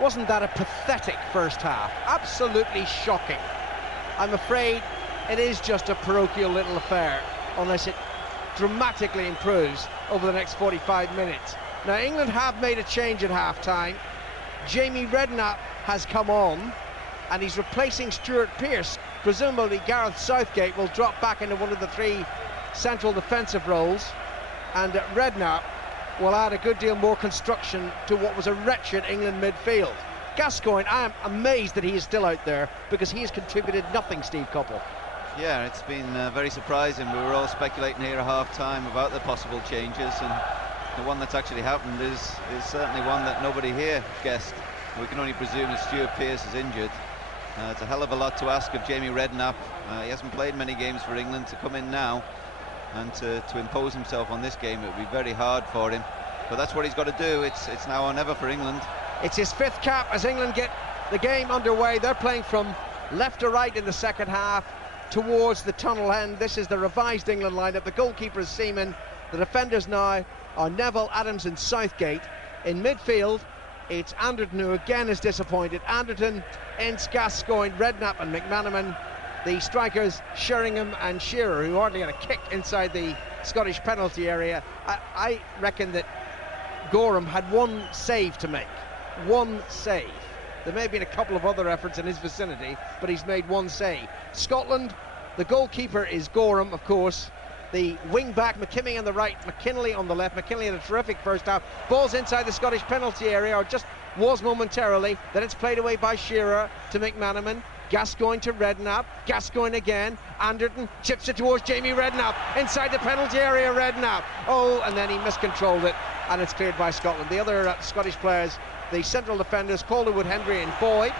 Wasn't that a pathetic first half? Absolutely shocking. I'm afraid it is just a parochial little affair, unless it dramatically improves over the next 45 minutes. Now, England have made a change at half-time. Jamie Redknapp has come on, and he's replacing Stuart Pearce. Presumably, Gareth Southgate will drop back into one of the three central defensive roles, and Redknapp will add a good deal more construction to what was a wretched England midfield. Gascoigne, I am amazed that he is still out there, because he has contributed nothing, Steve Couple. Yeah, it's been very surprising. We were all speculating here at half-time about the possible changes, and the one that's actually happened is certainly one that nobody here guessed. We can only presume that Stuart Pearce is injured. It's a hell of a lot to ask of Jamie Redknapp. He hasn't played many games for England. To come in now and to impose himself on this game, it would be very hard for him. But that's what he's got to do. It's now or never for England. It's his fifth cap as England get the game underway. They're playing from left to right in the second half towards the tunnel end. This is the revised England lineup. The goalkeeper is Seaman. The defenders now are Neville, Adams and Southgate. In midfield, it's Anderton, who again is disappointed. Anderton, Ince, Gascoigne, Redknapp and McManaman. The strikers Sheringham and Shearer, who hardly had a kick inside the Scottish penalty area. I reckon that Gorham had one save to make. One save. There may have been a couple of other efforts in his vicinity, but he's made one save. Scotland, the goalkeeper is Gorham, of course. The wing-back, McKimmie on the right, McKinley on the left. McKinley had a terrific first half. Ball's inside the Scottish penalty area, or just was momentarily. Then it's played away by Shearer to McManaman. Gascoigne to Redknapp. Gascoigne again. Anderton chips it towards Jamie Redknapp. Inside the penalty area, Redknapp. Oh, and then he miscontrolled it, and it's cleared by Scotland. The other Scottish players, the central defenders, Calderwood, Hendry and Boyd.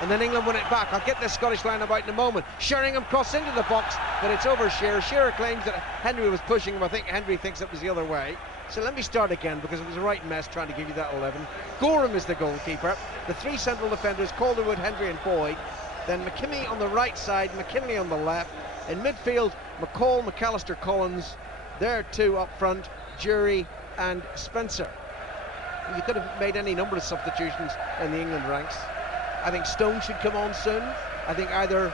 And then England win it back. I'll get this Scottish lineup out in a moment. Sheringham cross into the box, but it's over Shearer. Shearer claims that Hendry was pushing him. I think Hendry thinks it was the other way. So let me start again, because it was a right mess trying to give you that 11. Gorham is the goalkeeper. The three central defenders, Calderwood, Hendry and Boyd. Then McKimmie on the right side, McKinley on the left. In midfield, McCall, McAllister, Collins. There are two up front, Jury and Spencer. You could have made any number of substitutions in the England ranks. I think Stone should come on soon. I think either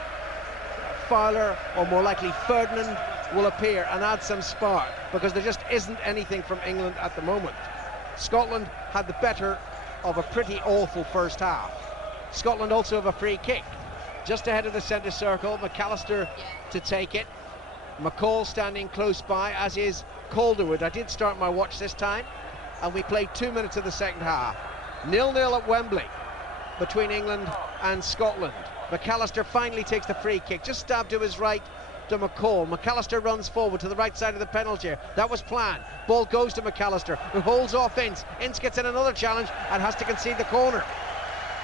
Fowler or more likely Ferdinand will appear and add some spark, because there just isn't anything from England at the moment. Scotland had the better of a pretty awful first half. Scotland also have a free kick just ahead of the centre circle. McAllister to take it. McCall standing close by, as is Calderwood. I did start my watch this time, and we played 2 minutes of the second half. 0-0 at Wembley between England and Scotland. McAllister finally takes the free kick, just stabbed to his right to McCall. McAllister runs forward to the right side of the penalty area. That was planned. Ball goes to McAllister, who holds off Ince. Ince gets in another challenge and has to concede the corner.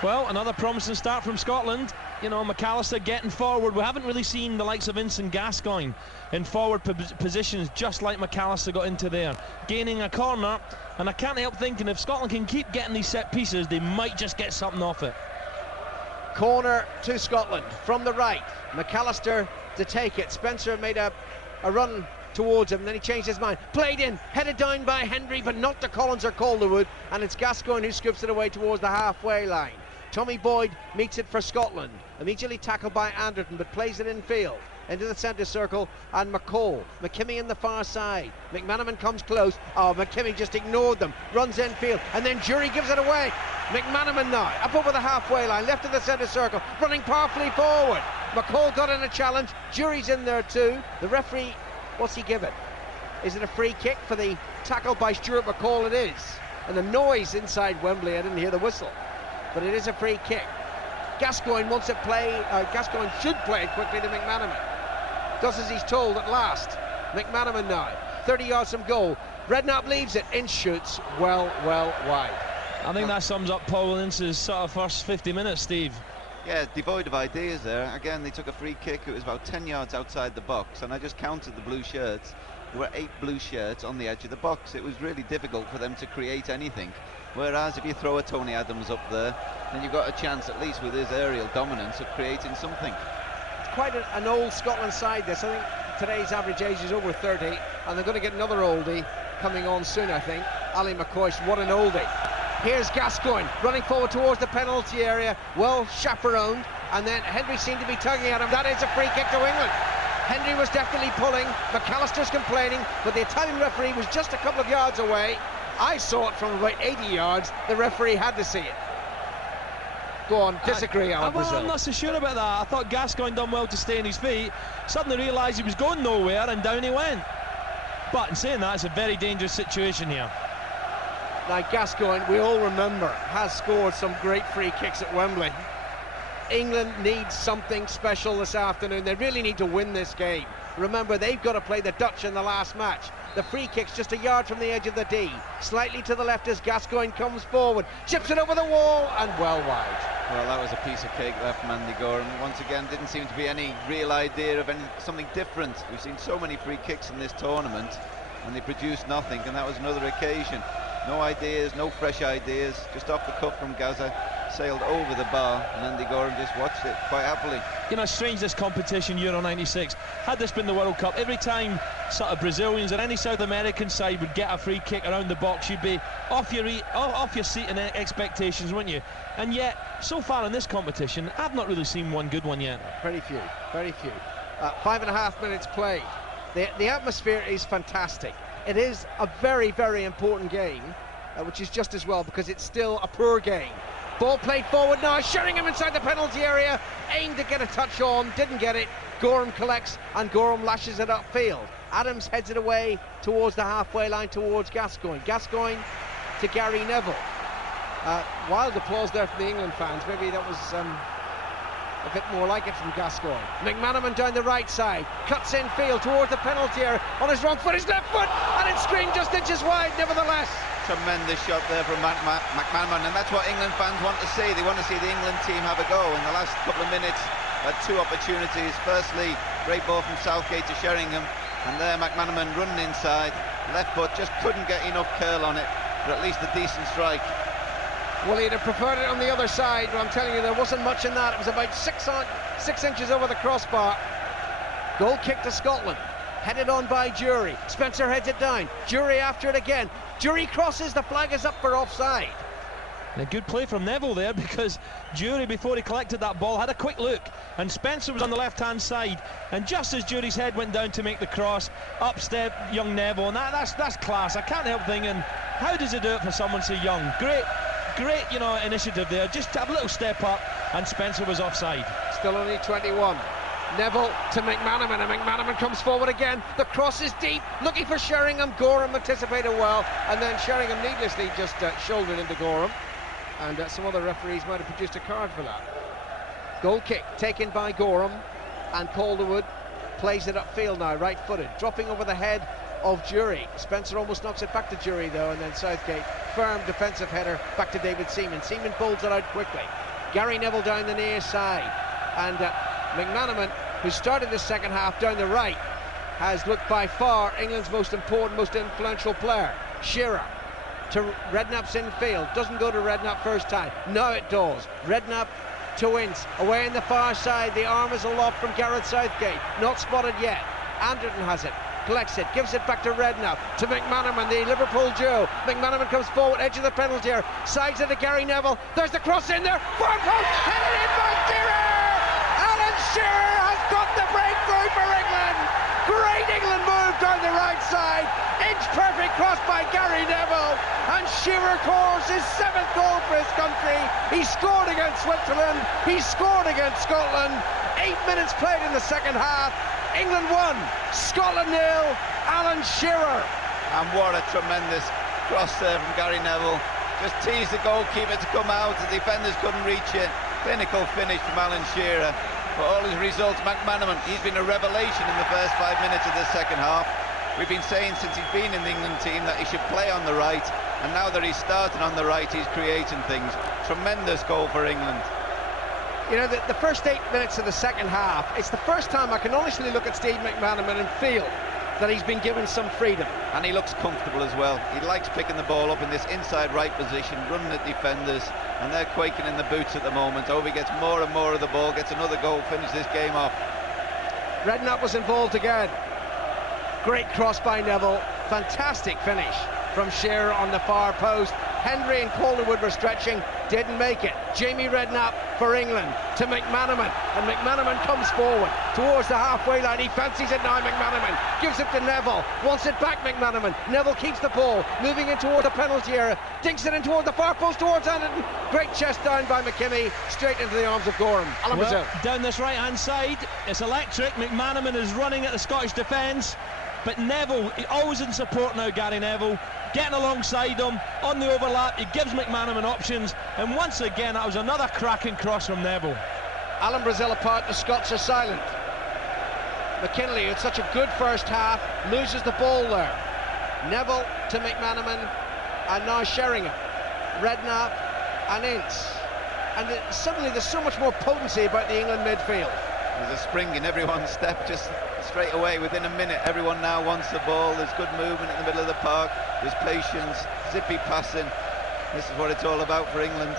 Well, another promising start from Scotland. You know, McAllister getting forward. We haven't really seen the likes of Ince and Gascoigne in forward positions, just like McAllister got into there. Gaining a corner, and I can't help thinking if Scotland can keep getting these set pieces, they might just get something off it. Corner to Scotland from the right. McAllister to take it. Spencer made a run towards him, then he changed his mind. Played in, headed down by Hendry, but not to Collins or Calderwood, and it's Gascoigne who scoops it away towards the halfway line. Tommy Boyd meets it for Scotland, immediately tackled by Anderton, but plays it in field into the centre circle, and McKimmie in the far side. McManaman comes close. Oh, McKimmie just ignored them, runs in field, and then Jury gives it away. McManaman now up over the halfway line, left of the centre circle, running powerfully forward. McCall got in a challenge. Jury's in there too. The referee, what's he give it? Is it a free kick for the tackle by Stuart McCall? It is. And the noise inside Wembley, I didn't hear the whistle, but it is a free kick. Gascoigne wants it played. Gascoigne should play it quickly to McManaman. Does as he's told at last. McManaman now, 30 yards from goal. Redknapp leaves it. Ince shoots well wide. I think that sums up Paul Ince's sort of first 50 minutes, Steve. Yeah, devoid of ideas there. Again, they took a free kick. It was about 10 yards outside the box, and I just counted the blue shirts. There were 8 blue shirts on the edge of the box. It was really difficult for them to create anything. Whereas if you throw a Tony Adams up there, then you've got a chance, at least with his aerial dominance, of creating something. It's quite an old Scotland side, this. I think today's average age is over 30, and they're going to get another oldie coming on soon, I think. Ali McCoy, what an oldie. Here's Gascoigne running forward towards the penalty area, well chaperoned, and then Henry seemed to be tugging at him. That is a free kick to England. Henry was definitely pulling, McAllister's complaining, but the Italian referee was just a couple of yards away. I saw it from about 80 yards. The referee had to see it. Go on, disagree, Alan Brazil. I'm not so sure about that. I thought Gascoigne done well to stay on his feet. Suddenly realised he was going nowhere, and down he went. But in saying that, it's a very dangerous situation here. Now, Gascoigne, we all remember, has scored some great free kicks at Wembley. England needs something special this afternoon. They really need to win this game. Remember, they've got to play the Dutch in the last match. The free kick's just a yard from the edge of the D. Slightly to the left as Gascoigne comes forward. Chips it over the wall and well wide. Well, that was a piece of cake left from Andy Gorham. Once again, didn't seem to be any real idea of something different. We've seen so many free kicks in this tournament and they produced nothing, and that was another occasion. No ideas, no fresh ideas, just off the cuff from Gaza, sailed over the bar, and Andy Gorham just watched it quite happily. You know, strange this competition, Euro 96. Had this been the World Cup, every time sort of Brazilians or any South American side would get a free kick around the box, you'd be off your seat in expectations, wouldn't you? And yet, so far in this competition, I've not really seen one good one yet. Very few, very few. 5.5 minutes played. The atmosphere is fantastic. It is a very, very important game, which is just as well because it's still a poor game. Ball played forward now, Sheringham inside the penalty area, aimed to get a touch on, didn't get it. Gorham collects and Gorham lashes it upfield. Adams heads it away towards the halfway line towards Gascoigne. Gascoigne to Gary Neville. Wild applause there from the England fans. Maybe that was a bit more like it from Gascoigne. McManaman down the right side, cuts in field towards the penalty area on his wrong foot, his left foot, and it's screened just inches wide nevertheless. Tremendous shot there from McManaman, and that's what England fans want to see. They want to see the England team have a go. In the last couple of minutes, had two opportunities. Firstly, great ball from Southgate to Sheringham, and there McManaman running inside, left foot, just couldn't get enough curl on it for at least a decent strike. Well, he'd have preferred it on the other side, but I'm telling you, there wasn't much in that. It was about 6 inches over the crossbar. Goal kick to Scotland, headed on by Jury. Spencer heads it down, Jury after it again. Jury crosses, the flag is up for offside. And a good play from Neville there, because Jury, before he collected that ball, had a quick look, and Spencer was on the left-hand side, and just as Jury's head went down to make the cross, up stepped young Neville, and that's class. I can't help thinking, how does he do it for someone so young? Great, you know, initiative there. Just have a little step up, and Spencer was offside. Still only 21. Neville to McManaman, and McManaman comes forward again. The cross is deep, looking for Sheringham. Gorham anticipated well, and then Sheringham needlessly just shouldered into Gorham, and some other referees might have produced a card for that. Goal kick taken by Gorham, and Calderwood plays it upfield now, right-footed, dropping over the head of Jury. Spencer almost knocks it back to Jury though, and then Southgate, firm defensive header back to David Seaman. Seaman bowls it out quickly. Gary Neville down the near side, and McManaman, who started the second half down the right, has looked by far England's most important, most influential player. Shearer to Redknapp's infield, doesn't go to Redknapp first time, now it does. Redknapp to Ince, away in the far side, the arm is aloft from Gareth Southgate, not spotted yet. Anderton has it, collects it, gives it back to Redknapp, to McManaman, the Liverpool Joe. McManaman comes forward, edge of the penalty area, sides it to Gary Neville, there's the cross in there, far post, headed in by Shearer! Alan Shearer has got the breakthrough for England! Great England move down the right side, inch-perfect cross by Gary Neville, and Shearer scores his 7th goal for his country. He scored against Switzerland, he scored against Scotland. 8 minutes played in the second half. England 1, Scotland 0, Alan Shearer. And what a tremendous cross there from Gary Neville. Just teased the goalkeeper to come out, the defenders couldn't reach it. Clinical finish from Alan Shearer. For all his results, McManaman, he's been a revelation in the first 5 minutes of the second half. We've been saying since he's been in the England team that he should play on the right, and now that he's starting on the right, he's creating things. Tremendous goal for England. You know, the first 8 minutes of the second half, it's the first time I can honestly look at Steve McManaman and feel that he's been given some freedom. And he looks comfortable as well. He likes picking the ball up in this inside right position, running at defenders, and they're quaking in the boots at the moment. He gets more and more of the ball, gets another goal, finish this game off. Redknapp was involved again. Great cross by Neville, fantastic finish from Shearer on the far post, Hendry and Calderwood were stretching, didn't make it. Jamie Redknapp for England to McManaman, and McManaman comes forward towards the halfway line. He fancies it now, McManaman gives it to Neville, wants it back, McManaman. Neville keeps the ball, moving in toward the penalty area, dinks it in toward the far post towards Anderton. Great chest down by McKimmie, straight into the arms of Gorham. Alan Brazil. Down this right hand side, it's electric. McManaman is running at the Scottish defence, but Neville, always in support now, Gary Neville, getting alongside him on the overlap. He gives McManaman options, and once again that was another cracking cross from Neville. Alan Brazil apart, the Scots are silent. McKinley, who had such a good first half, loses the ball there. Neville to McManaman, and now Sheringham, Redknapp and Ince, and suddenly there's so much more potency about the England midfield. There's a spring in everyone's step just straight away within a minute. Everyone now wants the ball. There's good movement in the middle of the park, there's patience, zippy passing. This is what it's all about for England.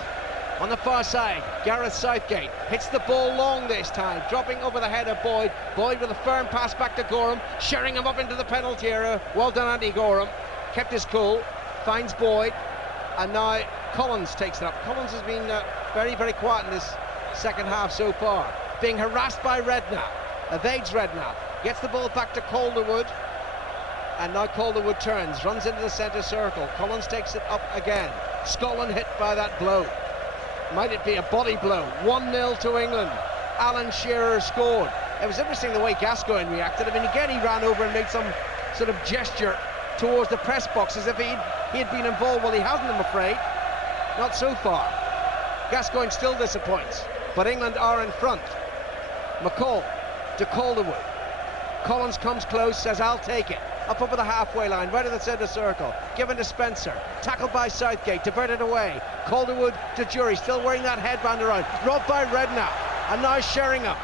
On the far side, Gareth Southgate hits the ball long this time, dropping over the head of Boyd. Boyd with a firm pass back to Gorham, Sheringham up into the penalty area. Well done, Andy Gorham. Kept his cool, finds Boyd, and now Collins takes it up. Collins has been very, very quiet in this second half so far. Being harassed by Redknapp, evades Redknapp, gets the ball back to Calderwood, and now Calderwood turns, runs into the centre circle. Collins takes it up again. Scotland hit by that blow. Might it be a body blow? 1-0 to England. Alan Shearer scored. It was interesting the way Gascoigne reacted. I mean, again, he ran over and made some sort of gesture towards the press box as if he had been involved. Well, he hasn't, I'm afraid. Not so far. Gascoigne still disappoints, but England are in front. McCall to Calderwood. Collins comes close, says, I'll take it. Up over the halfway line, right of the centre circle. Given to Spencer. Tackled by Southgate, diverted away. Calderwood to Jury, still wearing that headband around. Robbed by Redknapp. And now Sheringham.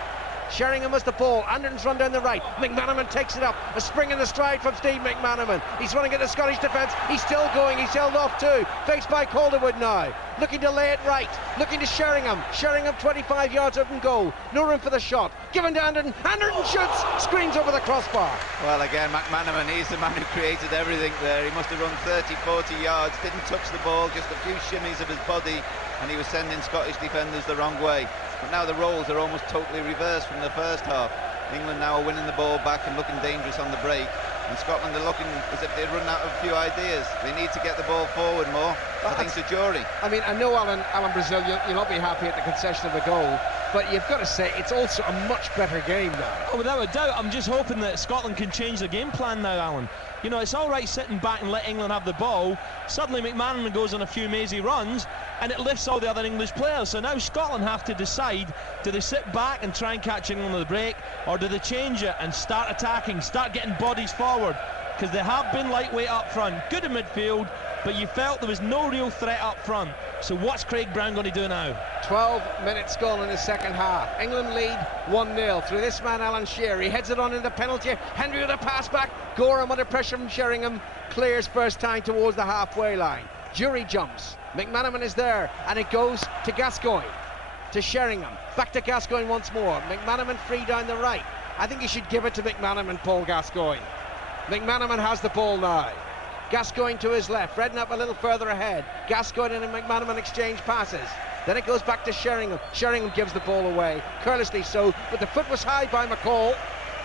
Sheringham has the ball. Anderton's run down the right. McManaman takes it up. A spring in the stride from Steve McManaman. He's running at the Scottish defence. He's still going. He's held off too. Faced by Calderwood now. Looking to lay it right. Looking to Sheringham. Sheringham 25 yards out from goal. No room for the shot. Given to Anderton. Anderton shoots. Screens over the crossbar. Well, again, McManaman, he's the man who created everything there. He must have run 30, 40 yards. Didn't touch the ball. Just a few shimmies of his body. And he was sending Scottish defenders the wrong way. But now the roles are almost totally reversed from the first half. England now are winning the ball back and looking dangerous on the break, and Scotland are looking as if they'd run out of a few ideas. They need to get the ball forward more. I think to Jury. I mean, I know Alan Brazil, you'll not be happy at the concession of the goal, but you've got to say it's also a much better game now. Oh, without a doubt. I'm just hoping that Scotland can change the game plan now, Alan. You know, it's all right sitting back and let England have the ball. Suddenly McManaman goes on a few mazy runs and it lifts all the other English players. So now Scotland have to decide, do they sit back and try and catch England on the break, or do they change it and start attacking, start getting bodies forward? Because they have been lightweight up front, good in midfield, but you felt there was no real threat up front. So what's Craig Brown going to do now? 12 minutes gone in the second half. England lead 1-0 through this man Alan Shearer. He heads it on in the penalty. Hendry with a pass back. Gorham under pressure from Sheringham. Clears first time towards the halfway line. Jury jumps. McManaman is there, and it goes to Gascoigne. To Sheringham. Back to Gascoigne once more. McManaman free down the right. I think he should give it to McManaman, Paul Gascoigne. McManaman has the ball now. Gascoigne to his left, Redknapp a little further ahead. Gascoigne and McManaman exchange passes. Then it goes back to Sheringham. Sheringham gives the ball away, carelessly so, but the foot was high by McCall,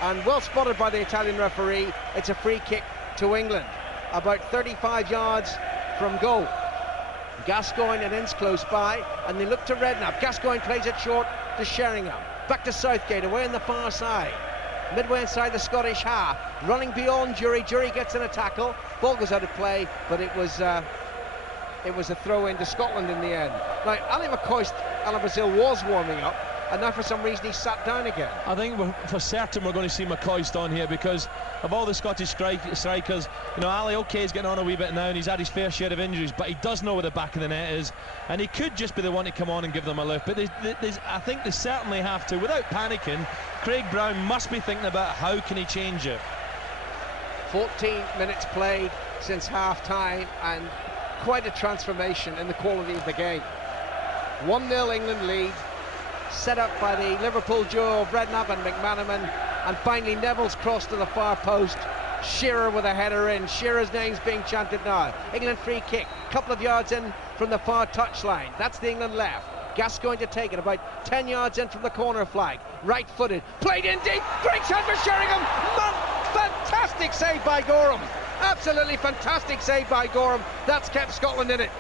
and well spotted by the Italian referee. It's a free kick to England, about 35 yards from goal. Gascoigne and Ince close by, and they look to Redknapp. Gascoigne plays it short to Sheringham. Back to Southgate, away on the far side. Midway inside the Scottish half, running beyond Jury. Jury gets in a tackle, ball goes out of play, but it was a throw into Scotland in the end. Now, Ali McCoist, Alan Brazil, was warming up, and now for some reason he sat down again. I think for certain we're going to see McCoist on here because of all the Scottish strikers. You know, Ali, okay, he's getting on a wee bit now and he's had his fair share of injuries, but he does know where the back of the net is, and he could just be the one to come on and give them a lift. But I think they certainly have to, without panicking. Craig Brown must be thinking about how can he change it. 14 minutes played since half-time, and quite a transformation in the quality of the game. 1-0 England lead, set up by the Liverpool duo of Redknapp and McManaman, and finally Neville's cross to the far post Shearer with a header in. Shearer's name's being chanted now. England free kick, couple of yards in from the far touchline. That's the England left. Gascoigne to take it, about 10 yards in from the corner flag. Right-footed, played in deep, great shot for Sheringham. Fantastic save by Gorham. Absolutely fantastic save by Gorham. That's kept Scotland in it.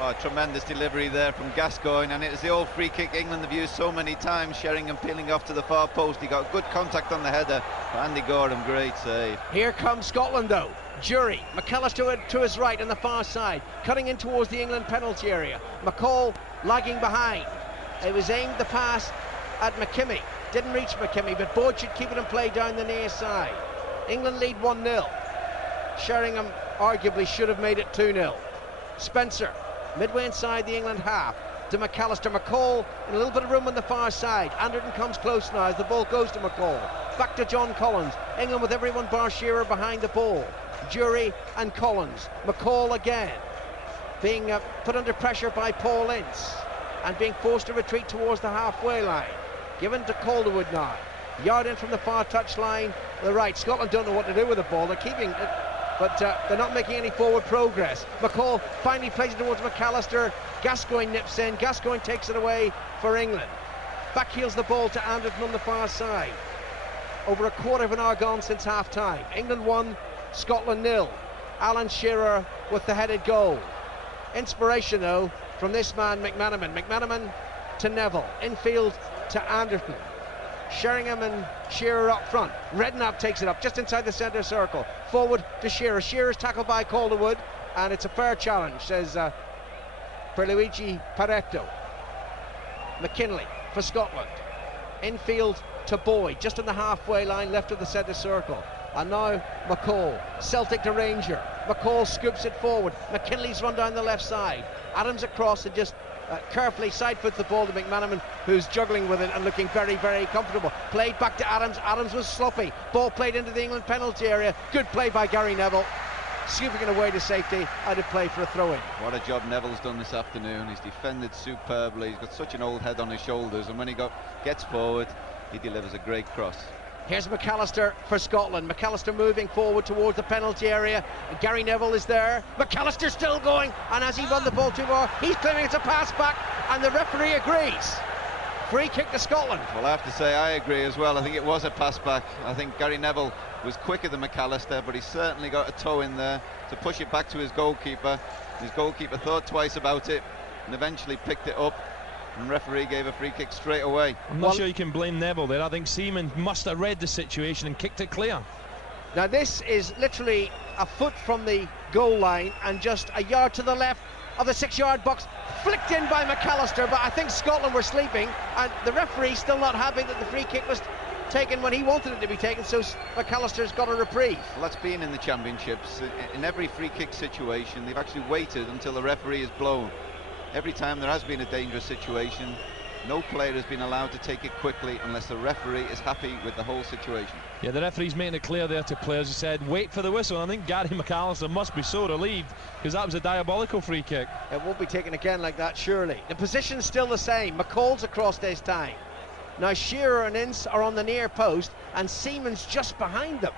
Oh, tremendous delivery there from Gascoigne, and it was the old free kick England have used so many times. Sheringham peeling off to the far post. He got good contact on the header. Andy Gorham, great save. Here comes Scotland though. Jury, McAllister to his right on the far side, cutting in towards the England penalty area. McCall lagging behind. It was aimed the pass at McKimmie. Didn't reach McKimmie, but Boyd should keep it in play down the near side. England lead 1-0. Sheringham arguably should have made it 2-0. Spencer, midway inside the England half, to McAllister. McCall in a little bit of room on the far side. Anderton comes close now as the ball goes to McCall. Back to John Collins. England with everyone bar Shearer behind the ball. Jury and Collins. McCall again, being put under pressure by Paul Ince and being forced to retreat towards the halfway line. Given to Calderwood now. Yard in from the far touchline to the right. Scotland don't know what to do with the ball. They're keeping it, but they're not making any forward progress. McCall finally plays it towards McAllister. Gascoigne nips in. Gascoigne takes it away for England. Backheels the ball to Anderton on the far side. Over a quarter of an hour gone since half-time. England 1, Scotland 0. Alan Shearer with the headed goal. Inspiration though from this man McManaman. McManaman to Neville. Infield to Anderton. Sheringham and Shearer up front. Redknapp takes it up just inside the centre circle. Forward to Shearer. Shearer's tackled by Calderwood, and it's a fair challenge, says Pierluigi Pareto. McKinley for Scotland. Infield to Boyd, just on the halfway line left of the centre circle. And now McCall. Celtic to Ranger. McCall scoops it forward. McKinley's run down the left side. Adams across and just carefully side-foots the ball to McManaman, who's juggling with it and looking very, very comfortable. Played back to Adams. Adams was sloppy. Ball played into the England penalty area. Good play by Gary Neville. Scooping it away to safety. Out of play for a throw-in. What a job Neville's done this afternoon. He's defended superbly. He's got such an old head on his shoulders, and when he gets forward, he delivers a great cross. Here's McAllister for Scotland. McAllister moving forward towards the penalty area. Gary Neville is there. McAllister still going, and as he run the ball too far, he's claiming it's a pass back, and the referee agrees. Free kick to Scotland. Well, I have to say I agree as well. I think it was a pass back. I think Gary Neville was quicker than McAllister, but he certainly got a toe in there to push it back to his goalkeeper. His goalkeeper thought twice about it and eventually picked it up. And referee gave a free kick straight away. I'm not sure you can blame Neville there. I think Seaman must have read the situation and kicked it clear. Now this is literally a foot from the goal line and just a yard to the left of the 6-yard box, flicked in by McAllister, but I think Scotland were sleeping, and the referee still not happy that the free kick was taken when he wanted it to be taken, so McAllister's got a reprieve. Well, that's been in the championships. In every free kick situation, they've actually waited until the referee is blown. Every time there has been a dangerous situation, no player has been allowed to take it quickly unless the referee is happy with the whole situation. Yeah, the referee's making it clear there to players. He said, wait for the whistle. And I think Gary McAllister must be so relieved, because that was a diabolical free kick. It won't be taken again like that, surely. The position's still the same. McCall's across this time. Now Shearer and Ince are on the near post, and Seaman's just behind them.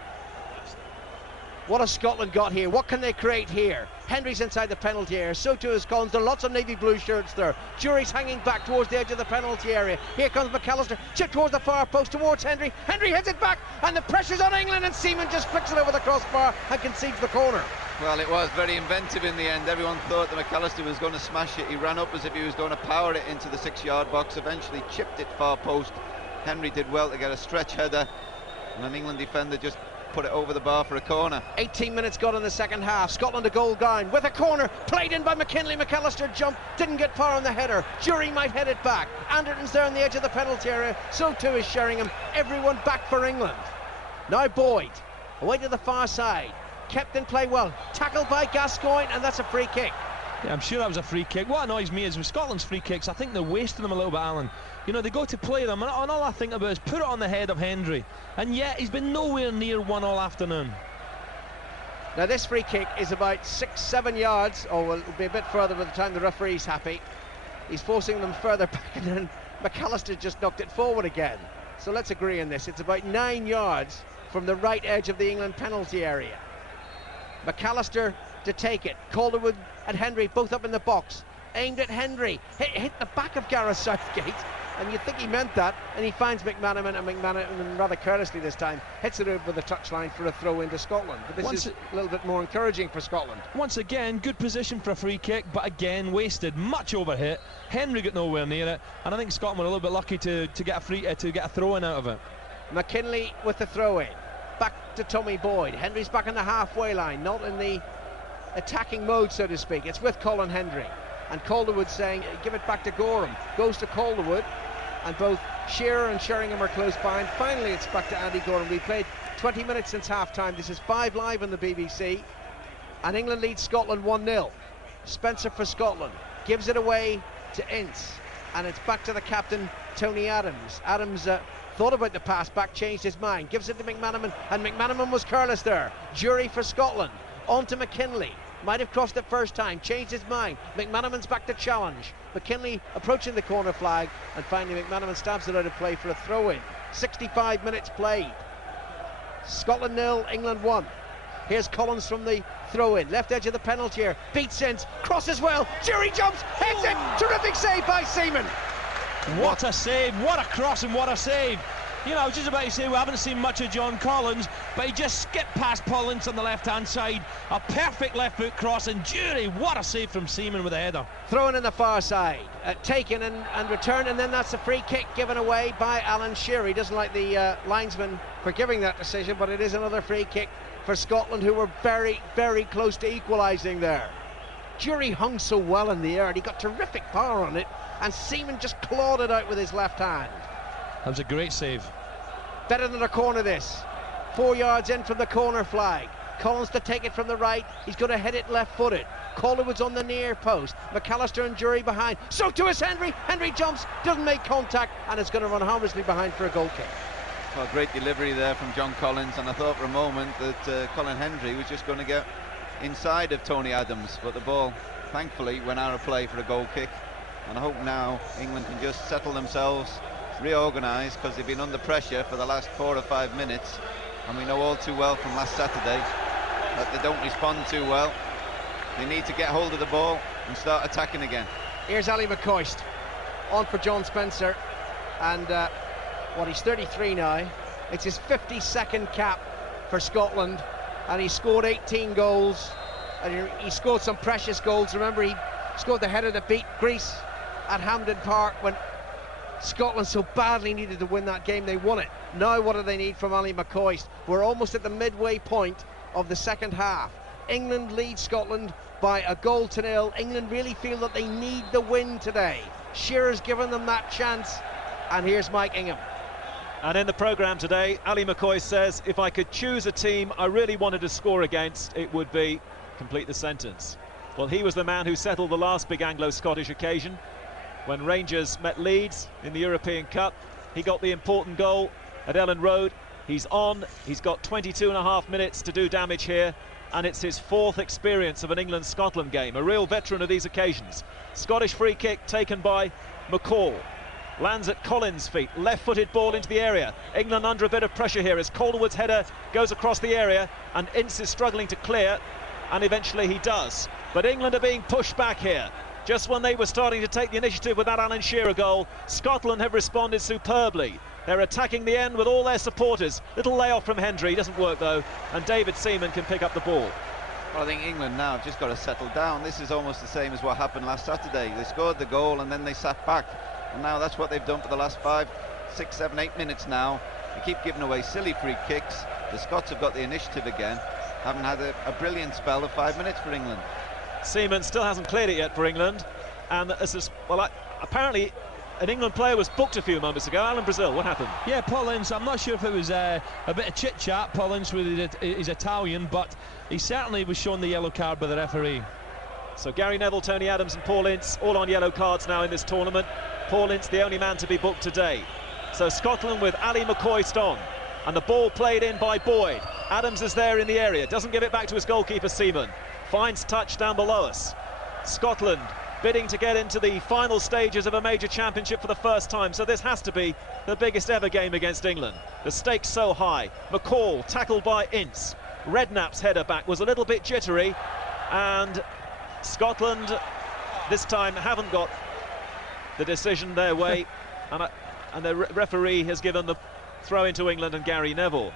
What has Scotland got here? What can they create here? Henry's inside the penalty area, so too is Collins. There are lots of navy blue shirts there. Jury's hanging back towards the edge of the penalty area. Here comes McAllister, chip towards the far post towards Henry. Henry hits it back, and the pressure's on England, and Seaman just flicks it over the crossbar and concedes the corner. Well, it was very inventive in the end. Everyone thought that McAllister was going to smash it. He ran up as if he was going to power it into the 6-yard box, eventually chipped it far post. Henry did well to get a stretch header, and an England defender just put it over the bar for a corner. 18 minutes gone in the second half. Scotland a goal down with a corner played in by McKinley. McAllister jumped, didn't get far on the header. Jury might head it back. Anderton's there on the edge of the penalty area, so too is Sheringham. Everyone back for England. Now Boyd away to the far side, kept in play well, tackled by Gascoigne, and that's a free kick. Yeah, I'm sure that was a free kick. What annoys me is with Scotland's free kicks, I think they're wasting them a little bit, Alan. You know, they go to play them, and all I think about is put it on the head of Hendry, and yet he's been nowhere near one all afternoon. Now this free kick is about 6-7 yards, or well, it'll be a bit further by the time the referee's happy. He's forcing them further back, and then McAllister just knocked it forward again. So let's agree on this. It's about 9 yards from the right edge of the England penalty area. McAllister to take it. Calderwood and Henry both up in the box. Aimed at Henry. Hit the back of Gareth Southgate. And you'd think he meant that. And he finds McManaman, and McManaman, rather carelessly this time, hits it over the touchline for a throw into Scotland. But this is a little bit more encouraging for Scotland. Once again, good position for a free kick, but again, wasted. Much overhit. Henry got nowhere near it. And I think Scotland were a little bit lucky to get a throw-in out of it. McKinley with the throw-in. Back to Tommy Boyd. Henry's back in the halfway line, not in the attacking mode, so to speak. It's with Colin Hendry. And Calderwood saying, give it back to Gorham. Goes to Calderwood. And both Shearer and Sheringham are close by. And finally, it's back to Andy Gorham. We played 20 minutes since half-time. This is 5 Live on the BBC. And England leads Scotland 1-0. Spencer for Scotland. Gives it away to Ince. And it's back to the captain, Tony Adams. Adams thought about the pass back, changed his mind. Gives it to McManaman. And McManaman was careless there. Jury for Scotland. On to McKinley. Might have crossed it first time, changed his mind. McManaman's back to challenge. McKinley approaching the corner flag, and finally McManaman stabs it out of play for a throw-in. 65 minutes played. Scotland 0, England 1. Here's Collins from the throw-in, left edge of the penalty here. Beats Ince, crosses well, Jury jumps, heads it. Terrific save by Seaman. What a save, what a cross and what a save. You know, I was just about to say we haven't seen much of John Collins, but he just skipped past Paul Ince on the left-hand side. A perfect left-foot cross, and Jury, what a save from Seaman with a header. Thrown in the far side, taken and returned, and then that's a free kick given away by Alan Shearer. He doesn't like the linesman for giving that decision, but it is another free kick for Scotland, who were very, very close to equalising there. Jury hung so well in the air, and he got terrific power on it, and Seaman just clawed it out with his left hand. That was a great save. Better than a corner this. 4 yards in from the corner flag. Collins to take it from the right. He's going to hit it left-footed. Calderwood's on the near post. McAllister and Jury behind. So to us Henry. Henry jumps, doesn't make contact, and it's going to run harmlessly behind for a goal kick. Well, great delivery there from John Collins, and I thought for a moment that Colin Hendry was just going to get inside of Tony Adams, but the ball thankfully went out of play for a goal kick. And I hope now England can just settle themselves, reorganise, because they've been under pressure for the last 4 or 5 minutes, and we know all too well from last Saturday that they don't respond too well. They need to get hold of the ball and start attacking again. Here's Ali McCoist on for John Spencer, and he's 33 now. It's his 52nd cap for Scotland, and he scored 18 goals, and he scored some precious goals. Remember, he scored the header that beat Greece at Hampden Park when Scotland so badly needed to win that game. They won it. Now what do they need from Ali McCoist? We're almost at the midway point of the second half. England leads Scotland by 1-0. England really feel that they need the win today. Shearer's given them that chance, and here's Mike Ingham. And in the programme today, Ali McCoist says, if I could choose a team I really wanted to score against, it would be... Complete the sentence. Well, he was the man who settled the last big Anglo-Scottish occasion. When Rangers met Leeds in the European Cup, he got the important goal at Ellen Road. He's on, he's got 22.5 minutes to do damage here, and it's his 4th experience of an England-Scotland game, a real veteran of these occasions. Scottish free kick taken by McCall. Lands at Collins' feet, left-footed ball into the area. England under a bit of pressure here as Calderwood's header goes across the area, and Ince is struggling to clear, and eventually he does. But England are being pushed back here. Just when they were starting to take the initiative with that Alan Shearer goal, Scotland have responded superbly. They're attacking the end with all their supporters. Little layoff from Hendry, doesn't work though, and David Seaman can pick up the ball. Well, I think England now have just got to settle down. This is almost the same as what happened last Saturday. They scored the goal and then they sat back. And now that's what they've done for the last 5, 6, 7, 8 minutes now. They keep giving away silly free kicks. The Scots have got the initiative again. Haven't had a brilliant spell of 5 minutes for England. Seaman still hasn't cleared it yet for England, and apparently an England player was booked a few moments ago. Alan Brazil, what happened? Yeah, Paul Ince, I'm not sure if it was a bit of chit-chat. Paul Ince is Italian, but he certainly was shown the yellow card by the referee. So Gary Neville, Tony Adams and Paul Ince all on yellow cards now in this tournament. Paul Ince the only man to be booked today. So Scotland with Ali McCoist on, and the ball played in by Boyd. Adams is there in the area, doesn't give it back to his goalkeeper Seaman. Finds touch down below us. Scotland bidding to get into the final stages of a major championship for the first time, so this has to be the biggest ever game against England. The stakes so high. McCall tackled by Ince. Redknapp's header back was a little bit jittery, and Scotland this time haven't got the decision their way, and the referee has given the throw into England and Gary Neville.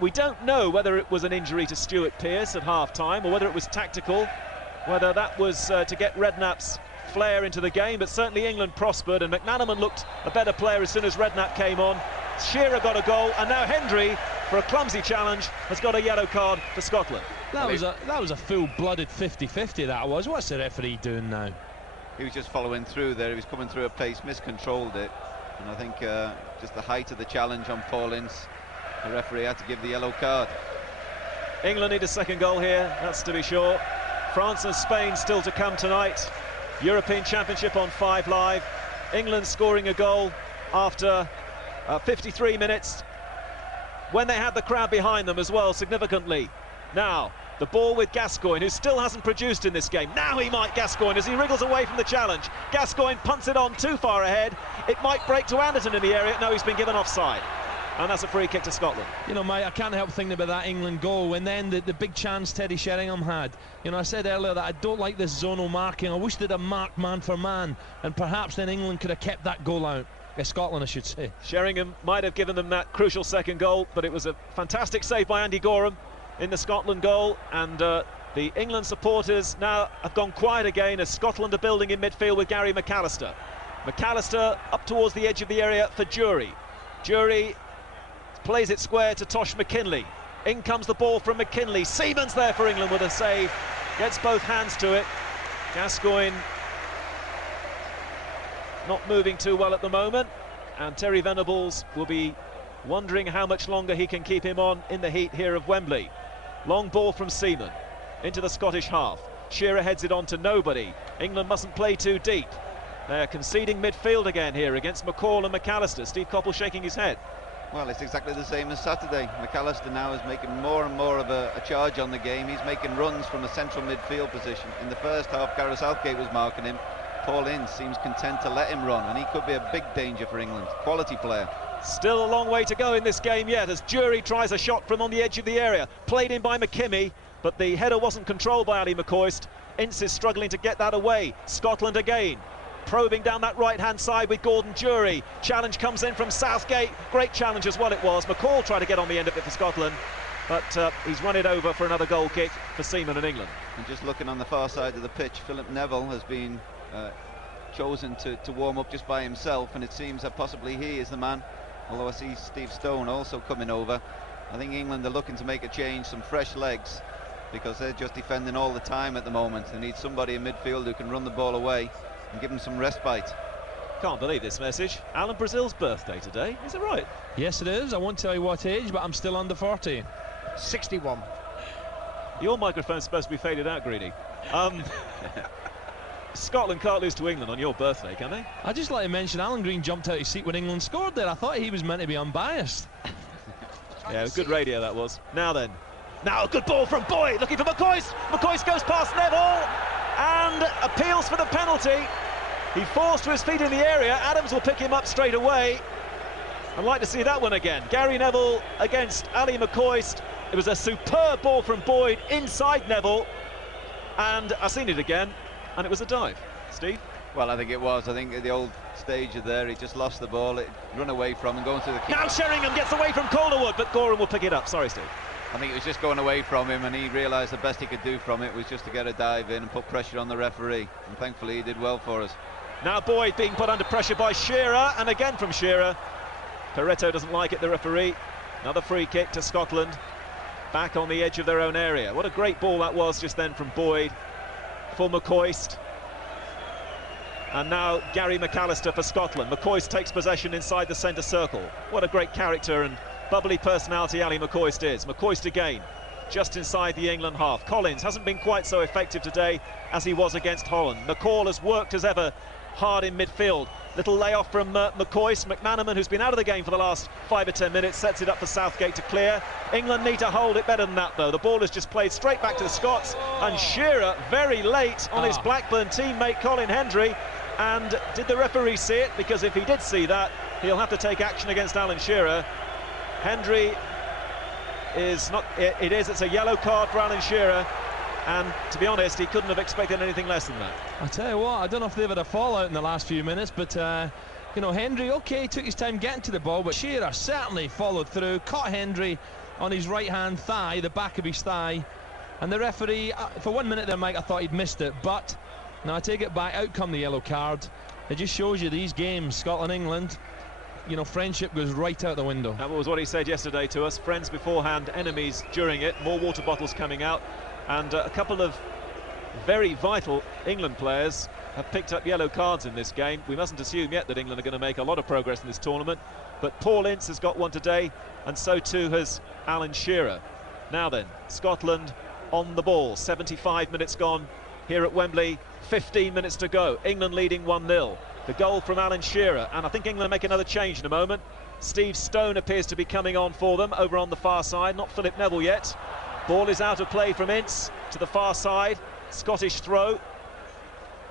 We don't know whether it was an injury to Stuart Pearce at half-time or whether it was tactical, whether that was to get Redknapp's flair into the game, but certainly England prospered, and McManaman looked a better player as soon as Redknapp came on. Shearer got a goal, and now Hendry, for a clumsy challenge, has got a yellow card for Scotland. That was a full-blooded 50-50, that was. What's the referee doing now? He was just following through there. He was coming through a pace, miscontrolled it, and I think just the height of the challenge on Paul Ince, the referee had to give the yellow card. England need a second goal here, that's to be sure. France and Spain still to come tonight. European Championship on 5 Live. England scoring a goal after 53 minutes, when they had the crowd behind them as well, significantly. Now, the ball with Gascoigne, who still hasn't produced in this game. Now he might, Gascoigne, as he wriggles away from the challenge. Gascoigne punts it on too far ahead. It might break to Anderton in the area. No, he's been given offside. And that's a free kick to Scotland. You know, mate, I can't help thinking about that England goal, and then the big chance Teddy Sheringham had. You know, I said earlier that I don't like this zonal marking. I wish they'd have marked man for man, and perhaps then England could have kept that goal out. Scotland, I should say. Sheringham might have given them that crucial second goal, but it was a fantastic save by Andy Gorham in the Scotland goal, and the England supporters now have gone quiet again as Scotland are building in midfield with Gary McAllister. McAllister up towards the edge of the area for Jury. Jury plays it square to Tosh McKinley. In comes the ball from McKinley. Seaman's there for England with a save. Gets both hands to it. Gascoigne not moving too well at the moment, and Terry Venables will be wondering how much longer he can keep him on in the heat here of Wembley. Long ball from Seaman into the Scottish half. Shearer heads it on to nobody. England mustn't play too deep. They're conceding midfield again here against McCall and McAllister. Steve Coppell shaking his head. Well, it's exactly the same as Saturday. McAllister now is making more and more of a charge on the game. He's making runs from a central midfield position. In the first half, Gareth Southgate was marking him. Paul Ince seems content to let him run, and he could be a big danger for England. Quality player. Still a long way to go in this game yet, as Jury tries a shot from on the edge of the area. Played in by McKimmie, but the header wasn't controlled by Ali McCoist. Ince is struggling to get that away. Scotland again, probing down that right-hand side with Gordon Jury. Challenge comes in from Southgate. Great challenge as well it was. McCall tried to get on the end of it for Scotland, but he's run it over for another goal kick for Seaman and England. And just looking on the far side of the pitch, Philip Neville has been chosen to warm up just by himself, and it seems that possibly he is the man, although I see Steve Stone also coming over. I think England are looking to make a change, some fresh legs, because they're just defending all the time at the moment. They need somebody in midfield who can run the ball away and give them some respite. Can't believe this message. Alan Brazil's birthday today, is it right? Yes, it is. I won't tell you what age, but I'm still under 40. 61. Your microphone's supposed to be faded out, Greedy. Scotland can't lose to England on your birthday, can they? I'd just like to mention Alan Green jumped out his seat when England scored there. I thought he was meant to be unbiased. Yeah, good radio that was. Now then. Now a good ball from Boyd, looking for McCoist. McCoist goes past Neville and appeals for the penalty. He falls to his feet in the area. Adams will pick him up straight away. I'd like to see that one again. Gary Neville against Ali McCoist. It was a superb ball from Boyd inside Neville. And I've seen it again, and it was a dive. Steve? Well, I think it was. I think at the old stage there, he just lost the ball. It run away from him, going through the kick. Now Sheringham gets away from Calderwood, but Gorham will pick it up. Sorry, Steve. I think it was just going away from him, and he realised the best he could do from it was just to get a dive in and put pressure on the referee. And thankfully, he did well for us. Now Boyd being put under pressure by Shearer, and again from Shearer. Peretto doesn't like it, the referee. Another free kick to Scotland. Back on the edge of their own area. What a great ball that was just then from Boyd for McCoist. And now Gary McAllister for Scotland. McCoist takes possession inside the centre circle. What a great character and bubbly personality Ali McCoist is. McCoist again, just inside the England half. Collins hasn't been quite so effective today as he was against Holland. McCall has worked as ever hard in midfield. Little layoff from McCoy. McManaman, who's been out of the game for the last 5 or 10 minutes, sets it up for Southgate to clear. England need to hold it better than that, though. The ball is just played straight back to the Scots, and Shearer very late on his Blackburn teammate Colin Hendry. And did the referee see it? Because if he did see that, he'll have to take action against Alan Shearer. Hendry is not... It's a yellow card for Alan Shearer. And to be honest, he couldn't have expected anything less than that. I tell you what, I don't know if they've had a fallout in the last few minutes, but you know, Hendry, okay, took his time getting to the ball, but Shearer certainly followed through, caught Hendry on his right-hand thigh, the back of his thigh, and the referee, for 1 minute there, Mike, I thought he'd missed it, but now I take it back, out come the yellow card. It just shows you these games, Scotland-England, you know, friendship goes right out the window. That was what he said yesterday to us. Friends beforehand, enemies during it. More water bottles coming out. And a couple of very vital England players have picked up yellow cards in this game. We mustn't assume yet that England are going to make a lot of progress in this tournament. But Paul Ince has got one today, and so too has Alan Shearer. Now then, Scotland on the ball. 75 minutes gone here at Wembley. 15 minutes to go. England leading 1-0. The goal from Alan Shearer, and I think England will make another change in a moment. Steve Stone appears to be coming on for them over on the far side, not Philip Neville yet. Ball is out of play from Ince to the far side. Scottish throw.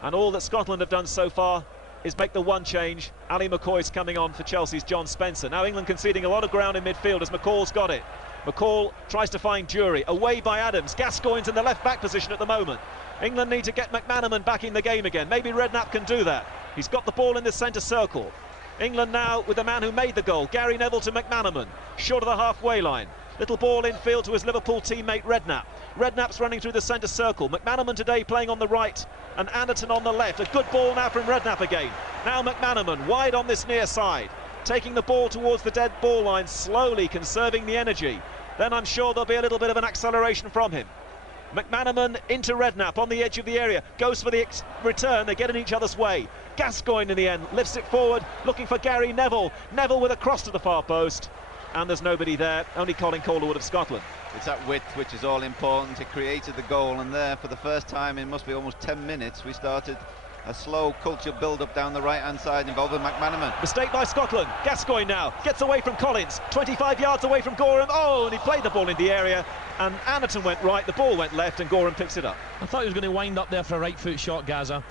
And all that Scotland have done so far is make the one change. Ali McCoy's coming on for Chelsea's John Spencer. Now England conceding a lot of ground in midfield as McCall's got it. McCall tries to find Jury. Away by Adams. Gascoigne's in the left-back position at the moment. England need to get McManaman back in the game again. Maybe Redknapp can do that. He's got the ball in the centre circle. England now with the man who made the goal, Gary Neville to McManaman, short of the halfway line. Little ball infield to his Liverpool teammate Redknapp. Redknapp's running through the centre circle. McManaman today playing on the right and Anderton on the left. A good ball now from Redknapp again. Now McManaman wide on this near side, taking the ball towards the dead ball line, slowly conserving the energy. Then I'm sure there'll be a little bit of an acceleration from him. McManaman into Redknapp on the edge of the area, goes for the return, they get in each other's way. Gascoigne in the end, lifts it forward, looking for Gary Neville. Neville with a cross to the far post, and there's nobody there, only Colin Calderwood of Scotland. It's that width which is all important. It created the goal, and there for the first time in must be almost 10 minutes we started a slow culture build-up down the right-hand side involving McManaman. Mistake by Scotland. Gascoigne now gets away from Collins, 25 yards away from Gorham. Oh, and he played the ball in the area, and Anderton went right, the ball went left, and Gorham picks it up. I thought he was going to wind up there for a right foot shot, Gaza.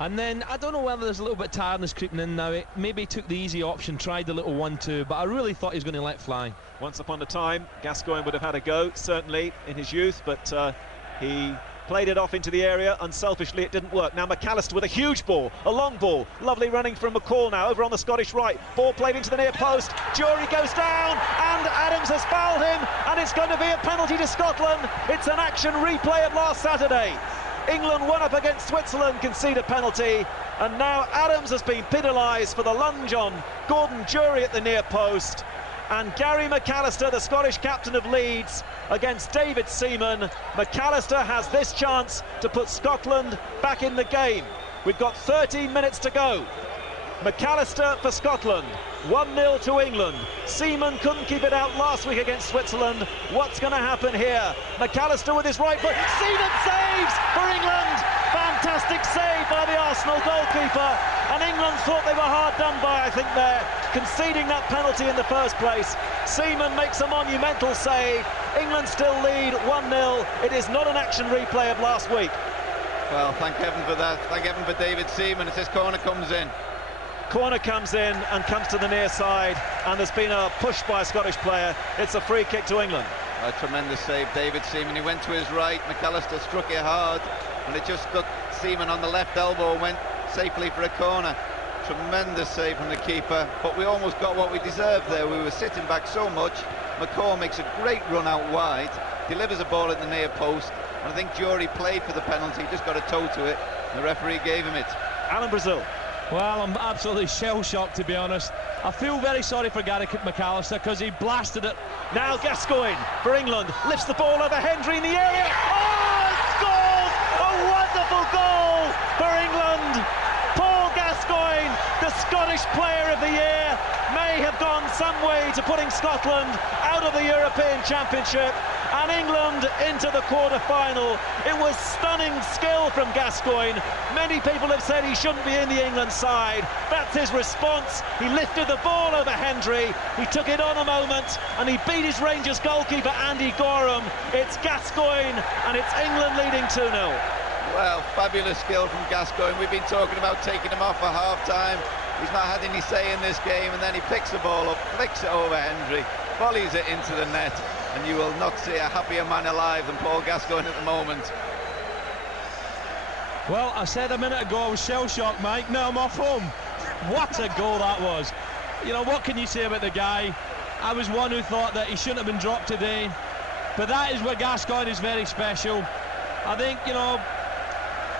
And then, I don't know whether there's a little bit of tiredness creeping in now. Maybe he took the easy option, tried the little 1-2, but I really thought he was going to let fly. Once upon a time, Gascoigne would have had a go, certainly, in his youth, but he played it off into the area. Unselfishly, it didn't work. Now McAllister with a huge ball, a long ball. Lovely running from McCall now, over on the Scottish right. Ball played into the near post. Jury goes down, and Adams has fouled him, and it's going to be a penalty to Scotland. It's an action replay of last Saturday. England won up against Switzerland, concede a penalty, and now Adams has been penalised for the lunge on Gordon Jury at the near post. And Gary McAllister, the Scottish captain of Leeds, against David Seaman. McAllister has this chance to put Scotland back in the game. We've got 13 minutes to go. McAllister for Scotland, 1-0 to England. Seaman couldn't keep it out last week against Switzerland. What's going to happen here? McAllister with his right foot. Seaman saves for England. Fantastic save by the Arsenal goalkeeper. And England thought they were hard done by, I think, there, conceding that penalty in the first place. Seaman makes a monumental save. England still lead 1-0. It is not an action replay of last week. Well, thank heaven for that. Thank heaven for David Seaman as this corner comes in. Corner comes in and comes to the near side, and there's been a push by a Scottish player. It's a free kick to England. A tremendous save, David Seaman. He went to his right, McAllister struck it hard, and it just stuck Seaman on the left elbow and went safely for a corner. Tremendous save from the keeper, but we almost got what we deserved there. We were sitting back so much. McCall makes a great run out wide, delivers a ball at the near post, and I think Jury played for the penalty, just got a toe to it, and the referee gave him it. Alan Brazil. Well, I'm absolutely shell-shocked, to be honest. I feel very sorry for Gary McAllister because he blasted it. Now Gascoigne for England, lifts the ball over Hendry in the area. Oh, it's goal! A wonderful goal for England. Paul Gascoigne, the Scottish Player of the Year, may have gone some way to putting Scotland out of the European Championship. and England into the quarter-final. It was stunning skill from Gascoigne. Many people have said he shouldn't be in the England side. That's his response. He lifted the ball over Hendry, he took it on a moment, and he beat his Rangers goalkeeper Andy Gorham. It's Gascoigne, and it's England leading 2-0. Well, fabulous skill from Gascoigne. We've been talking about taking him off for half-time. He's not had any say in this game, and then he picks the ball up, flicks it over Hendry, volleys it into the net, and you will not see a happier man alive than Paul Gascoigne at the moment. Well, I said a minute ago I was shell-shocked, Mike. Now I'm off home. What a goal that was. You know, what can you say about the guy? I was one who thought that he shouldn't have been dropped today, but that is where Gascoigne is very special. I think, you know,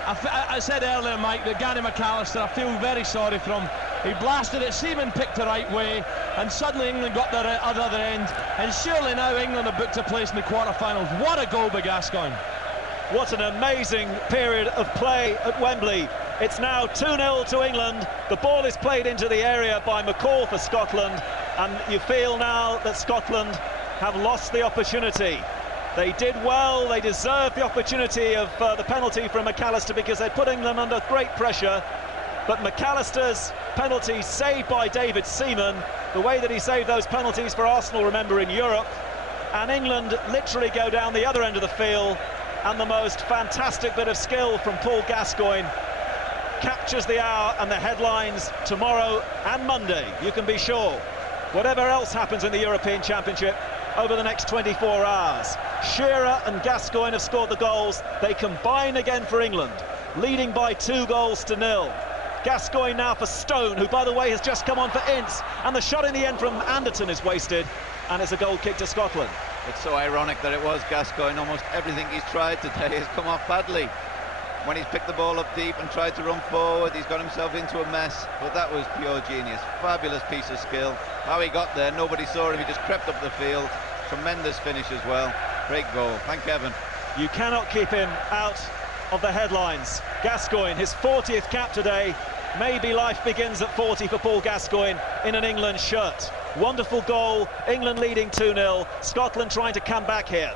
I said earlier, Mike, that Gary McAllister, I feel very sorry for him. He blasted it, Seaman picked the right way, and suddenly England got the other end, and surely now England have booked a place in the quarter-finals. What a goal by Gascoigne. What an amazing period of play at Wembley. It's now 2-0 to England. The ball is played into the area by McCall for Scotland, and you feel now that Scotland have lost the opportunity. They did well, they deserved the opportunity of the penalty from McAllister because they put England under great pressure. But McAllister's penalty saved by David Seaman, the way that he saved those penalties for Arsenal, remember, in Europe, and England literally go down the other end of the field, and the most fantastic bit of skill from Paul Gascoigne captures the hour and the headlines tomorrow and Monday, you can be sure. Whatever else happens in the European Championship over the next 24 hours. Shearer and Gascoigne have scored the goals. They combine again for England, leading by 2-0. Gascoigne now for Stone, who, by the way, has just come on for Ince, and the shot in the end from Anderton is wasted, and it's a goal kick to Scotland. It's so ironic that it was Gascoigne. Almost everything he's tried today has come off badly. When he's picked the ball up deep and tried to run forward, he's got himself into a mess, but that was pure genius. Fabulous piece of skill. How he got there, nobody saw him, he just crept up the field. Tremendous finish as well. Great goal, thank heaven. You cannot keep him out of the headlines. Gascoigne, his 40th cap today. Maybe life begins at 40 for Paul Gascoigne in an England shirt. Wonderful goal, England leading 2-0, Scotland trying to come back here.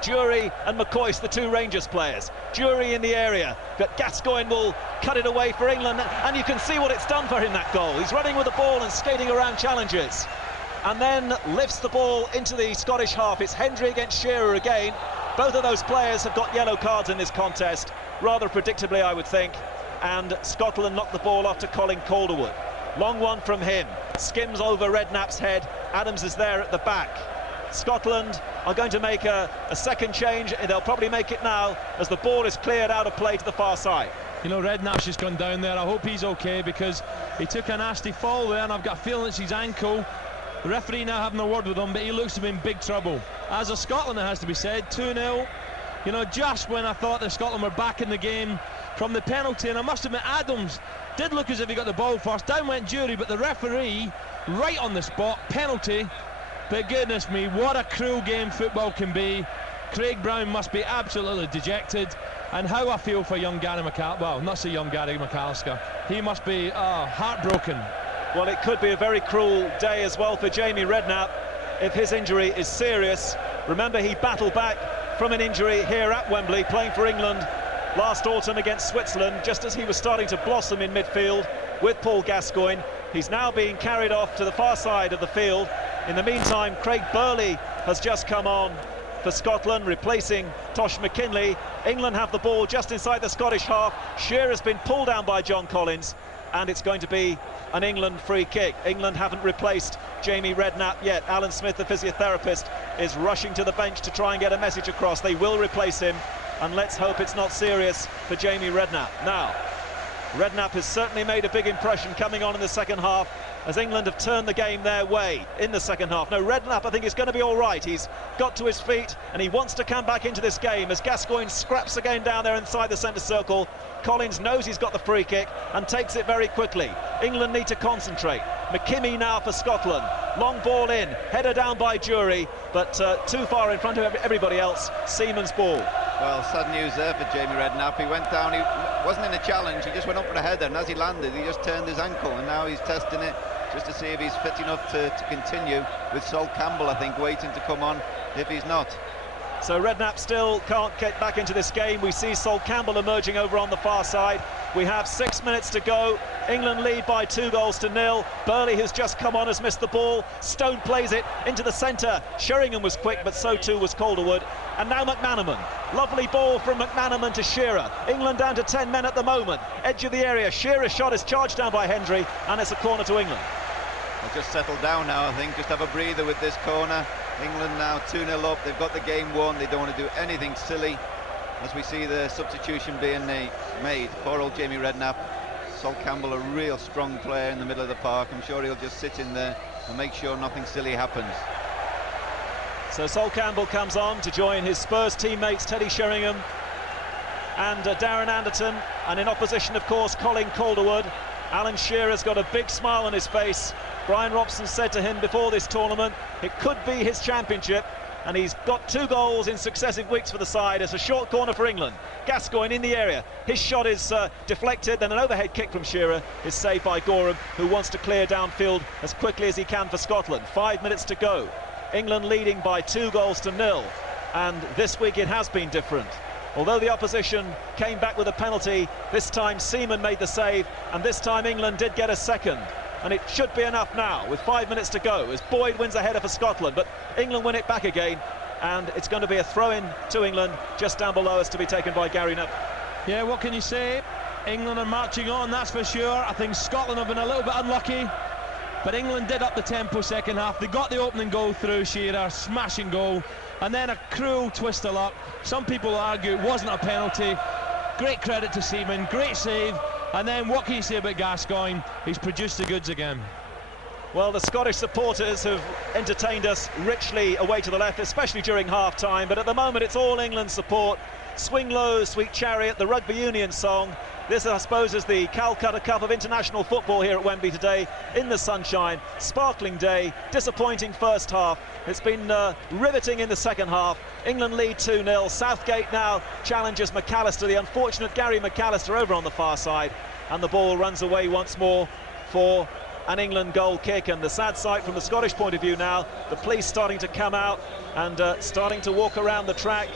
Jury and McCoist, the two Rangers players. Jury in the area, but Gascoigne will cut it away for England, and you can see what it's done for him, that goal. He's running with the ball and skating around challenges, and then lifts the ball into the Scottish half. It's Hendry against Shearer again. Both of those players have got yellow cards in this contest, rather predictably, I would think, and Scotland knocked the ball off to Colin Calderwood. Long one from him, skims over Redknapp's head. Adams is there at the back. Scotland are going to make a second change, and they'll probably make it now as the ball is cleared out of play to the far side. You know, Redknapp's just gone down there. I hope he's okay, because he took a nasty fall there, and I've got a feeling it's his ankle. The referee now having a word with him, but he looks to be in big trouble. As a Scotland, it has to be said, 2-0. You know, just when I thought that Scotland were back in the game from the penalty, and I must admit, Adams did look as if he got the ball first. Down went Jury, but the referee, right on the spot, penalty. But goodness me, what a cruel game football can be. Craig Brown must be absolutely dejected, and how I feel for young Gary McAllister. Well, not so young Gary McAllister. He must be heartbroken. Well, it could be a very cruel day as well for Jamie Redknapp if his injury is serious. Remember, he battled back from an injury here at Wembley, playing for England last autumn against Switzerland, just as he was starting to blossom in midfield with Paul Gascoigne. He's now being carried off to the far side of the field. In the meantime, Craig Burley has just come on for Scotland, replacing Tosh McKinley. England have the ball just inside the Scottish half. Shearer's been pulled down by John Collins, and it's going to be an England free kick. England haven't replaced Jamie Redknapp yet. Alan Smith, the physiotherapist, is rushing to the bench to try and get a message across. They will replace him, and let's hope it's not serious for Jamie Redknapp. Now, Redknapp has certainly made a big impression coming on in the second half, as England have turned the game their way in the second half. No, Redknapp, I think, is going to be all right. He's got to his feet, and he wants to come back into this game as Gascoigne scraps again down there inside the centre circle. Collins knows he's got the free kick and takes it very quickly. England need to concentrate. McKimmie now for Scotland. Long ball in, header down by Jury, but too far in front of everybody else. Seaman's ball. Well, sad news there for Jamie Redknapp. He went down, he wasn't in a challenge, he just went up for a header, and as he landed, he just turned his ankle, and now he's testing it just to see if he's fit enough to continue, with Sol Campbell, I think, waiting to come on if he's not. So Redknapp still can't get back into this game. We see Sol Campbell emerging over on the far side. We have 6 minutes to go. England lead by 2-0. Burley, who's just come on, has missed the ball. Stone plays it into the centre. Sheringham was quick, but so too was Calderwood. And now McManaman. Lovely ball from McManaman to Shearer. England down to 10 men at the moment. Edge of the area. Shearer's shot is charged down by Hendry, and it's a corner to England. They'll just settle down now, I think. Just have a breather with this corner. England now 2-0 up. They've got the game won. They don't want to do anything silly. As we see the substitution being made. Poor old Jamie Redknapp. Sol Campbell, a real strong player in the middle of the park. I'm sure he'll just sit in there and make sure nothing silly happens. So Sol Campbell comes on to join his Spurs teammates Teddy Sheringham and Darren Anderton, and in opposition, of course, Colin Calderwood. Alan Shearer's got a big smile on his face. Brian Robson said to him before this tournament it could be his championship, and he's got 2 goals in successive weeks for the side. It's a short corner for England. Gascoigne in the area. His shot is deflected, then an overhead kick from Shearer is saved by Gorham, who wants to clear downfield as quickly as he can for Scotland. 5 minutes to go. England leading by 2-0, and this week it has been different. Although the opposition came back with a penalty, this time Seaman made the save, and this time England did get a second. And it should be enough now with 5 minutes to go as Boyd wins a header for Scotland, but England win it back again, and it's going to be a throw-in to England just down below us to be taken by Gary Neville. Yeah, what can you say? England are marching on, that's for sure. I think Scotland have been a little bit unlucky, but England did up the tempo second half. They got the opening goal through Shearer, smashing goal, and then a cruel twist of luck. Some people argue it wasn't a penalty. Great credit to Seaman, great save. And then what can you say about Gascoigne? He's produced the goods again. Well, the Scottish supporters have entertained us richly away to the left, especially during half-time, but at the moment it's all England support. Swing Low, Sweet Chariot, the Rugby Union song. This, I suppose, is the Calcutta Cup of international football here at Wembley today, in the sunshine. Sparkling day, disappointing first half. It's been riveting in the second half. England lead 2-0. Southgate now challenges McAllister, the unfortunate Gary McAllister, over on the far side, and the ball runs away once more for an England goal kick. And the sad sight from the Scottish point of view now, the police starting to come out and starting to walk around the track,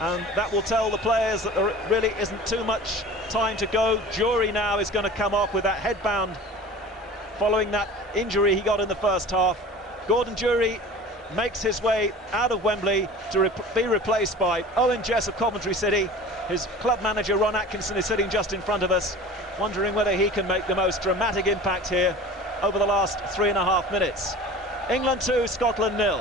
and that will tell the players that there really isn't too much time to go. Jury now is going to come off with that headband following that injury he got in the first half. Gordon Jury makes his way out of Wembley to be replaced by Owen Jess of Coventry City. His club manager Ron Atkinson is sitting just in front of us, wondering whether he can make the most dramatic impact here over the last 3.5 minutes. England 2, Scotland 0.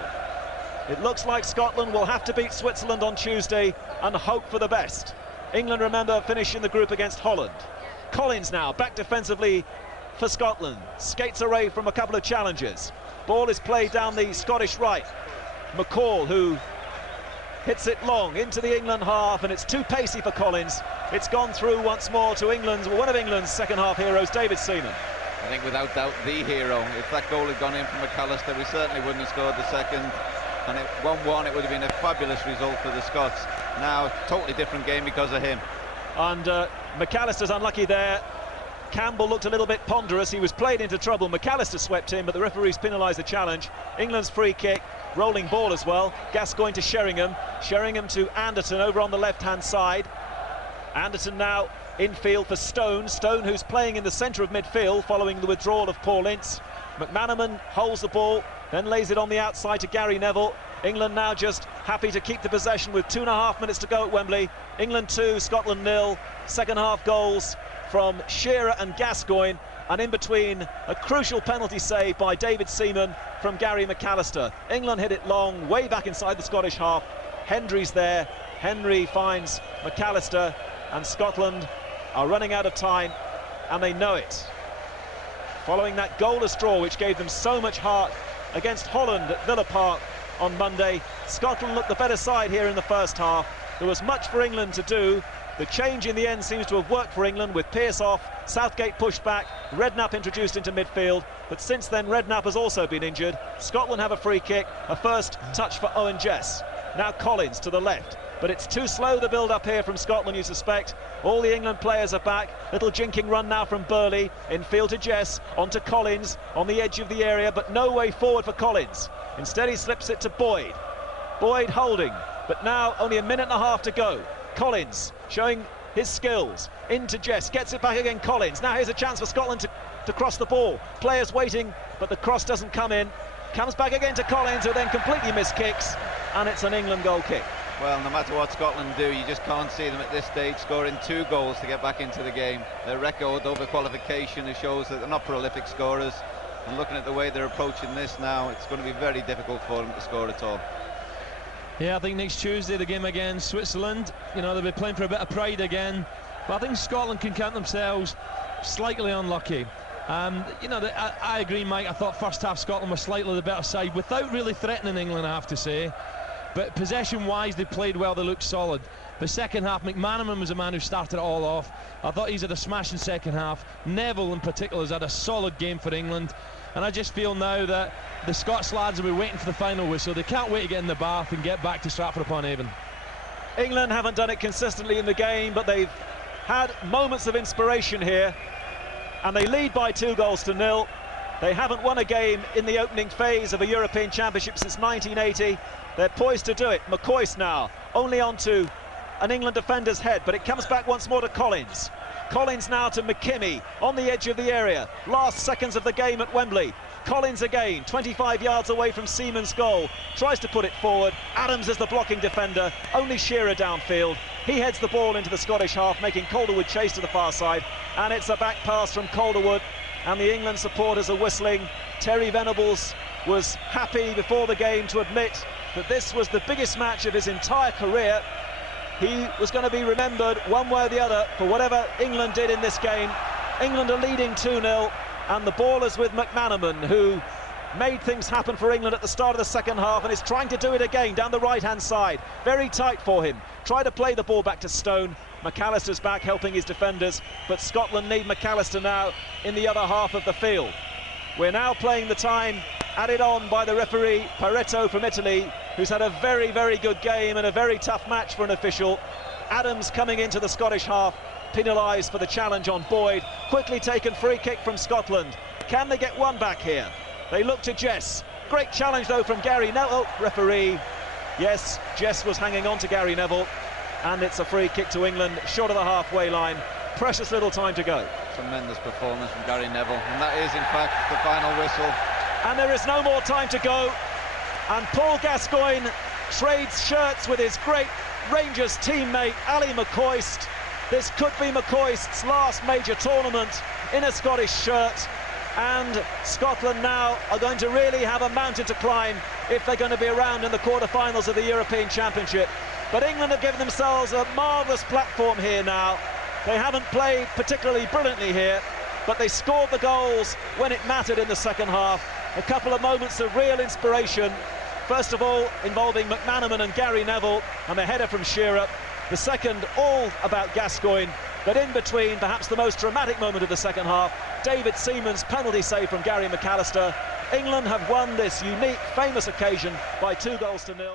It looks like Scotland will have to beat Switzerland on Tuesday and hope for the best. England, remember, finishing the group against Holland. Collins now back defensively for Scotland. Skates away from a couple of challenges. Ball is played down the Scottish right. McCall, who hits it long into the England half, and it's too pacey for Collins. It's gone through once more to England's, one of England's second half heroes, David Seaman. I think without doubt the hero. If that goal had gone in from McAllister, we certainly wouldn't have scored the second. And at 1-1 it would have been a fabulous result for the Scots. Now totally different game because of him. And McAllister's unlucky there. Campbell looked a little bit ponderous. He was played into trouble. McAllister swept in, but the referees penalised the challenge. England's free kick, rolling ball as well. Gascoigne to Sheringham. Sheringham to Anderton over on the left-hand side. Anderton now infield for Stone. Stone, who's playing in the centre of midfield following the withdrawal of Paul Ince. McManaman holds the ball, then lays it on the outside to Gary Neville. England now just happy to keep the possession with 2.5 minutes to go at Wembley. England 2, Scotland 0. Second half goals from Shearer and Gascoigne, and in between a crucial penalty save by David Seaman from Gary McAllister. England hit it long, way back inside the Scottish half. Hendry's there. Henry finds McAllister, and Scotland are running out of time, and they know it. Following that goalless draw, which gave them so much heart against Holland at Villa Park on Monday, Scotland looked the better side here in the first half. There was much for England to do. The change in the end seems to have worked for England, with Pearce off, Southgate pushed back, Redknapp introduced into midfield, but since then Redknapp has also been injured. Scotland have a free kick, a first touch for Owen Jess. Now Collins to the left, but it's too slow, the build-up here from Scotland, you suspect. All the England players are back. Little jinking run now from Burley, infield to Jess, onto Collins, on the edge of the area, but no way forward for Collins. Instead he slips it to Boyd. Boyd holding, but now only a minute and a half to go. Collins showing his skills, into Jess, gets it back again, Collins. Now here's a chance for Scotland to cross the ball. Players waiting, but the cross doesn't come in. Comes back again to Collins, who then completely missed kicks, and it's an England goal kick. Well, no matter what Scotland do, you just can't see them at this stage scoring 2 goals to get back into the game. Their record over qualification shows that they're not prolific scorers, and looking at the way they're approaching this now, it's going to be very difficult for them to score at all. Yeah, I think next Tuesday, the game against Switzerland, you know, they'll be playing for a bit of pride again, but I think Scotland can count themselves slightly unlucky. You know, I agree, Mike. I thought first half Scotland was slightly the better side without really threatening England, I have to say. But possession-wise, they played well, they looked solid. The second half, McManaman was the man who started it all off. I thought he's had a smashing second half. Neville, in particular, has had a solid game for England. And I just feel now that the Scots lads will be waiting for the final whistle. They can't wait to get in the bath and get back to Stratford-upon-Avon. England haven't done it consistently in the game, but they've had moments of inspiration here. And they lead by 2-0. They haven't won a game in the opening phase of a European Championship since 1980. They're poised to do it. McCoist now, only onto an England defender's head, but it comes back once more to Collins. Collins now to McKimmie, on the edge of the area. Last seconds of the game at Wembley. Collins again, 25 yards away from Seaman's goal. Tries to put it forward. Adams is the blocking defender. Only Shearer downfield. He heads the ball into the Scottish half, making Calderwood chase to the far side. And it's a back pass from Calderwood. And the England supporters are whistling. Terry Venables was happy before the game to admit that this was the biggest match of his entire career. He was going to be remembered one way or the other for whatever England did in this game. England are leading 2-0, and the ball is with McManaman, who made things happen for England at the start of the second half and is trying to do it again down the right-hand side. Very tight for him. Try to play the ball back to Stone. McAllister's back helping his defenders, but Scotland need McAllister now in the other half of the field. We're now playing the time added on by the referee, Pareto from Italy, who's had a very, very good game and a very tough match for an official. Adams coming into the Scottish half, penalised for the challenge on Boyd. Quickly taken free kick from Scotland. Can they get one back here? They look to Jess. Great challenge though from Gary Neville. Referee, yes, Jess was hanging on to Gary Neville, and it's a free kick to England, short of the halfway line. Precious little time to go. Tremendous performance from Gary Neville, and that is in fact the final whistle. And there is no more time to go, and Paul Gascoigne trades shirts with his great Rangers teammate Ali McCoist. This could be McCoist's last major tournament in a Scottish shirt, and Scotland now are going to really have a mountain to climb if they're going to be around in the quarter-finals of the European Championship. But England have given themselves a marvellous platform here now. They haven't played particularly brilliantly here, but they scored the goals when it mattered in the second half. A couple of moments of real inspiration. First of all, involving McManaman and Gary Neville, and a header from Shearer. The second, all about Gascoigne. But in between, perhaps the most dramatic moment of the second half, David Seaman's penalty save from Gary McAllister. England have won this unique, famous occasion by 2-0.